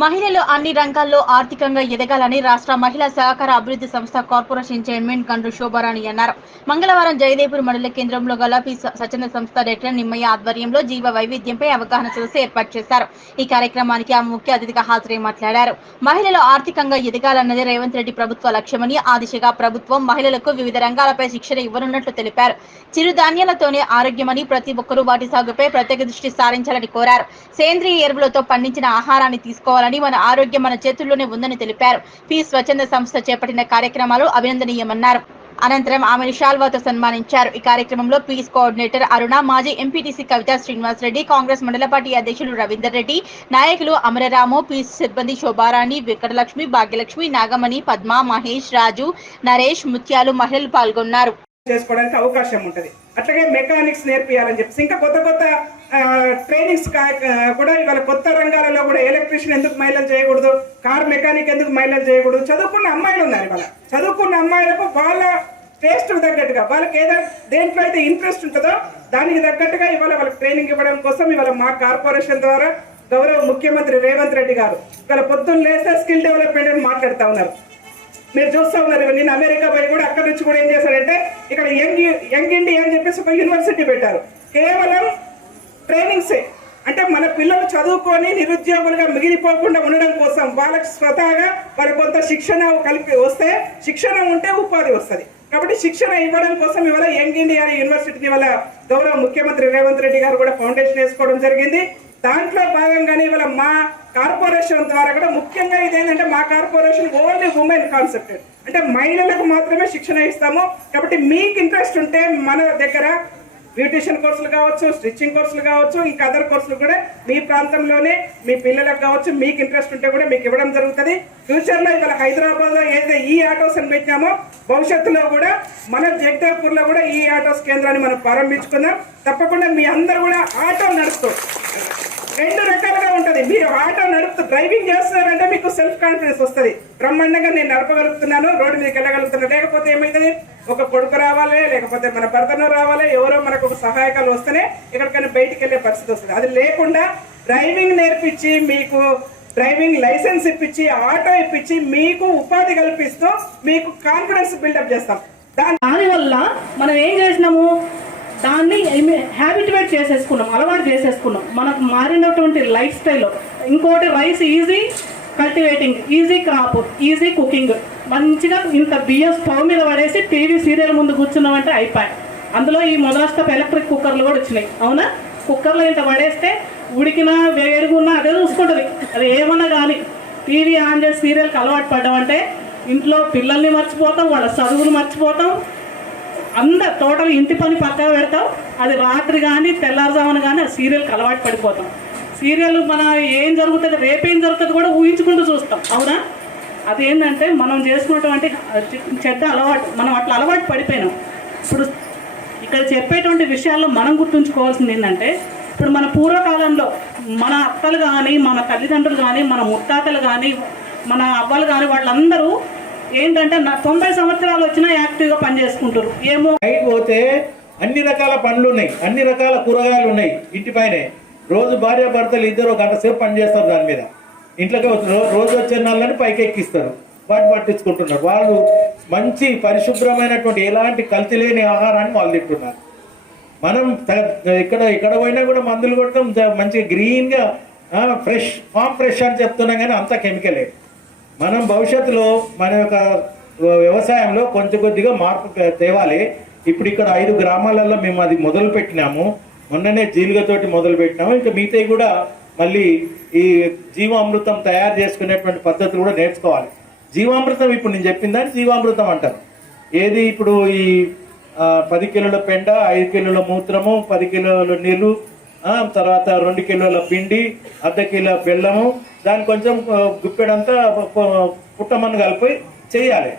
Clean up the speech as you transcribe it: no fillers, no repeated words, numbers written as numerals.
మహిళలు అన్ని రంగాల్లో ఆర్థికంగా ఎదగాలని రాష్ట్ర మహిళా సహకార అభివృద్ధి సంస్థ కార్పొరేషన్ చైర్మన్ గండ్రు శోభారాణి అన్నారు. మంగళవారం జయదేపూర్ మండల కేంద్రంలో గల పి స్వచ్ఛంద సంస్థ డైరెక్టర్ నిమ్మయ్య ఆధ్వర్యంలో జీవ వైవిధ్యంపై అవగాహన సదస్సు ఏర్పాటు చేశారు. ఈ కార్యక్రమానికి ఆమె ముఖ్య అతిథిగా హాజరై మాట్లాడారు. మహిళలు ఆర్థికంగా ఎదగాలన్నది రేవంత్ రెడ్డి ప్రభుత్వ లక్ష్యమని, ఆ దిశగా ప్రభుత్వం మహిళలకు వివిధ రంగాలపై శిక్షణ ఇవ్వనున్నట్లు తెలిపారు. చిరుధాన్యాలతోనే ఆరోగ్యమని, ప్రతి ఒక్కరూ వాటి సాగుపై ప్రత్యేక దృష్టి సారించాలని కోరారు. సేంద్రియ ఎరువులతో పండించిన ఆహారాన్ని తీసుకోవాలని, మన ఆరోగ్యం మన చేతుల్లోనే ఉందని తెలిపారు. పి స్వచ్ఛంద సంస్థ చేపట్టిన కార్యక్రమాలు అభినందనీయమన్నారు. అనంతరం ఆమెను శాల్వాతో సన్మానించారు. ఈ కార్యక్రమంలో పీస్ కోఆర్డినేటర్ అరుణ, మాజీ ఎంపీటీసీ కవిత శ్రీనివాస్ రెడ్డి, కాంగ్రెస్ మండల పార్టీ అధ్యక్షులు రవీందర్ రెడ్డి, నాయకులు అమరరాము, పీస్ సిబ్బంది శోభారాణి, వెంకటలక్ష్మి, భాగ్యలక్ష్మి, నాగమణి, పద్మ, మహేష్, రాజు, నరేష్, ముత్యాలు మహిళలు పాల్గొన్నారు. చేసుకోవడానికి అవకాశం ఉంటుంది. అట్లాగే మెకానిక్స్ నేర్పియాలని చెప్పేసి ఇంకా కొత్త కొత్త ట్రైనింగ్స్ కూడా ఇవాళ కొత్త రంగాలలో కూడా ఎలక్ట్రీషియన్ ఎందుకు మహిళలు చేయకూడదు, కార్ మెకానిక్ ఎందుకు మహిళలు చేయకూడదు, చదువుకున్న అమ్మాయిలు ఉన్నారు. ఇవాళ చదువుకున్న అమ్మాయిలకు వాళ్ళ టేస్ట్ తగ్గట్టుగా వాళ్ళకి ఏదైనా దేంట్లో అయితే ఇంట్రెస్ట్ ఉంటుందో దానికి తగ్గట్టుగా ఇవాళ వాళ్ళకి ట్రైనింగ్ ఇవ్వడం కోసం ఇవాళ మా కార్పొరేషన్ ద్వారా గౌరవ ముఖ్యమంత్రి రేవంత్ రెడ్డి గారు ఇవాళ పొద్దున్న లేస్తే స్కిల్ డెవలప్మెంట్ అని మాట్లాడుతూ ఉన్నారు. మీరు చూస్తూ ఉన్నారు. నేను అమెరికా పోయి కూడా అక్కడి నుంచి కూడా ఏం చేశారంటే ఇక్కడ యంగ్ ఇండియా అని చెప్పేసి ఒక యూనివర్సిటీ పెట్టారు. కేవలం ట్రైనింగ్సే, అంటే మన పిల్లలు చదువుకొని నిరుద్యోగులుగా మిగిలిపోకుండా ఉండడం కోసం వాళ్ళకి స్వతహాగా వాళ్ళ కొంత శిక్షణ కలిపి వస్తే, శిక్షణ ఉంటే ఉపాధి వస్తుంది. కాబట్టి శిక్షణ ఇవ్వడం కోసం ఇవాళ యంగ్ ఇండియా యూనివర్సిటీని ఇవాళ గౌరవ ముఖ్యమంత్రి రేవంత్ రెడ్డి గారు కూడా ఫౌండేషన్ వేసుకోవడం జరిగింది. దాంట్లో భాగంగానే ఇవాళ మా కార్పొరేషన్ ద్వారా కూడా ముఖ్యంగా ఇదేంటంటే మా కార్పొరేషన్ ఓన్లీ ఉమెన్ కాన్సెప్ట్, అంటే మహిళలకు మాత్రమే శిక్షణ ఇస్తాము. కాబట్టి మీకు ఇంట్రెస్ట్ ఉంటే మన దగ్గర బ్యూటిషియన్ కోర్సులు కావచ్చు, స్టిచ్చింగ్ కోర్సులు కావచ్చు, ఇంకా అదర్ కోర్సులు కూడా మీ ప్రాంతంలోనే మీ పిల్లలకు కావచ్చు, మీకు ఇంట్రెస్ట్ ఉంటే కూడా మీకు ఇవ్వడం జరుగుతుంది. ఫ్యూచర్లో ఇవాళ హైదరాబాద్లో ఏదైతే ఈ ఆటోస్ అని పెట్టినామో భవిష్యత్తులో కూడా మన జగదేవ్పూర్లో కూడా ఈ ఆటోస్ కేంద్రాన్ని మనం ప్రారంభించుకుందాం. తప్పకుండా మీ అందరూ కూడా ఆటో నడుస్తూ రెండు రకాలుగా ఉంటుంది. మీరు ఆటో నడుపుతూ డ్రైవింగ్ చేస్తున్నారంటే మీకు సెల్ఫ్ కాన్ఫిడెన్స్ వస్తుంది. బ్రహ్మాండంగా నేను నడపగలుగుతున్నాను, రోడ్డు మీదకి వెళ్ళగలుగుతున్నాను. లేకపోతే ఏమవుతుంది, ఒక కొడుకు రావాలి, లేకపోతే మన భర్తను రావాలి, ఎవరో మనకు ఒక సహాయకాలు వస్తేనే ఎక్కడికైనా బయటికి వెళ్ళే పరిస్థితి వస్తుంది. అది లేకుండా డ్రైవింగ్ నేర్పించి, మీకు డ్రైవింగ్ లైసెన్స్ ఇప్పించి, ఆటో ఇప్పించి, మీకు ఉపాధి కల్పిస్తూ మీకు కాన్ఫిడెన్స్ బిల్డప్ చేస్తాం. దానివల్ల మనం ఏం చేసినాము, దాన్ని హ్యాబిట్యుయేట్ చేసేసుకున్నాం, అలవాటు చేసేసుకున్నాం. మనకు మారినటువంటి లైఫ్ స్టైల్లో ఇంకోటి rice easy cultivating, easy crop, easy cooking. మంచిగా ఇంత బియ్యం స్టవ్ మీద పడేసి టీవీ సీరియల్ ముందు కూర్చున్నామంటే అయిపోయాయి. అందులో ఈ మొదలస్టప్ ఎలక్ట్రిక్ కుక్కర్లు కూడా వచ్చినాయి. అవునా, కుక్కర్లో ఇంత పడేస్తే ఉడికినా వేడిగున్నా అదే చూసుకుంటుంది. అది ఏమన్నా కానీ టీవీ ఆన్ చేసి సీరియల్కి అలవాటు పడ్డామంటే ఇంట్లో పిల్లల్ని మర్చిపోతాం, వాళ్ళ చదువులు మర్చిపోతాం, అందరు టోటల్ ఇంటి పని పక్కన పెడతాం. అది రాత్రి కానీ తెల్లారుజామున కానీ ఆ సీరియల్కి అలవాటు పడిపోతాం. సీరియల్ మన ఏం జరుగుతుంది, రేపేం జరుగుతుంది కూడా ఊహించుకుంటూ చూస్తాం. అవునా, అదేంటంటే మనం చేసుకున్నటువంటి చెడ్డ అలవాటు, మనం అట్లా అలవాటు పడిపోయినాం. ఇప్పుడు ఇక్కడ చెప్పేటువంటి విషయాల్లో మనం గుర్తుంచుకోవాల్సింది ఏంటంటే, ఇప్పుడు మన పూర్వకాలంలో మన అత్తలు కానీ, మన తల్లిదండ్రులు కానీ, మన ముత్తాతలు కానీ, మన అవ్వలు కానీ వాళ్ళందరూ ఏంటంటే 90 సంవత్సరాలు వచ్చినా యాక్టివ్గా పని చేసుకుంటారు. ఏమో పోతే అన్ని రకాల పండ్లు ఉన్నాయి, అన్ని రకాల కూరగాయలు ఉన్నాయి ఇంటిపైనే. రోజు భార్య భర్తలు ఇద్దరు గంట సేపు పని చేస్తారు దాని మీద. ఇంట్లోకి రోజు వచ్చే నాళ్ళని పైకి ఎక్కిస్తారు, వాటిని పట్టించుకుంటున్నారు. వాళ్ళు మంచి పరిశుభ్రమైనటువంటి ఎలాంటి కల్తీ లేని ఆహారాన్ని వాళ్ళు తింటున్నారు. మనం ఇక్కడ పోయినా కూడా మందులు కొట్టడం, మంచిగా గ్రీన్గా ఫ్రెష్ ఫామ్ ఫ్రెష్ అని చెప్తున్నాం, కానీ అంతా కెమికలే. మనం భవిష్యత్తులో మన యొక్క వ్యవసాయంలో కొంచెం కొద్దిగా మార్పు తేవాలి. ఇప్పుడు ఇక్కడ 5 గ్రామాలలో మేము అది మొదలు పెట్టినాము. మొన్ననే జీలుగతోటి మొదలు పెట్టినాము. ఇంకా మిగతాయి కూడా మళ్ళీ ఈ జీవామృతం తయారు చేసుకునేటువంటి పద్ధతులు కూడా నేర్చుకోవాలి. జీవామృతం ఇప్పుడు నేను చెప్పిన దాన్ని జీవామృతం అంటారు. ఏది ఇప్పుడు ఈ 10 కిలోల పెండ, 5 కిలోల మూత్రము, 10 కిలోల నీళ్ళు, తర్వాత 2 కిలోల పిండి, 1/2 కిలో బెల్లము, దాన్ని కొంచెం గుప్పెడంతా పుట్టమన్ను కలిపి చేయాలి.